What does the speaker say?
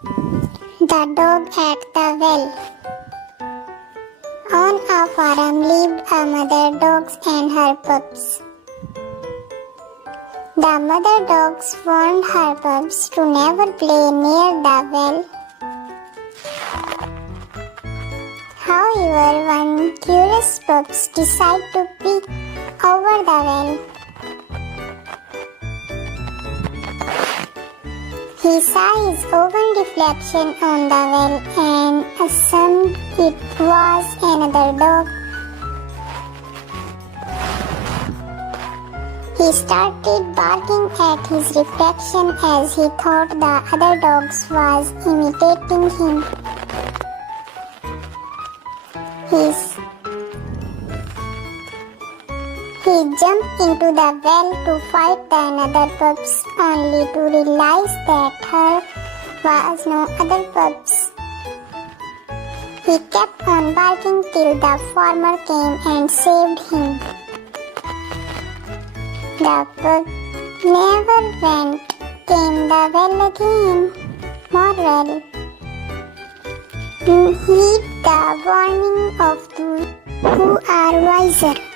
The dog at the well. On a farm lived a mother dog and her pups. The mother dogs warned her pups to never play near the well. However, one curious pup decided to peek over the well. He saw his own reflection on the well and assumed it was another dog. He started barking at his reflection as he thought the other dogs was imitating him. He jumped into the well to fight the another pups, only to realize that there was no other pups. He kept on barking till the farmer came and saved him. The pup never went, came the well again. Moral: heed the warning of those who are wiser.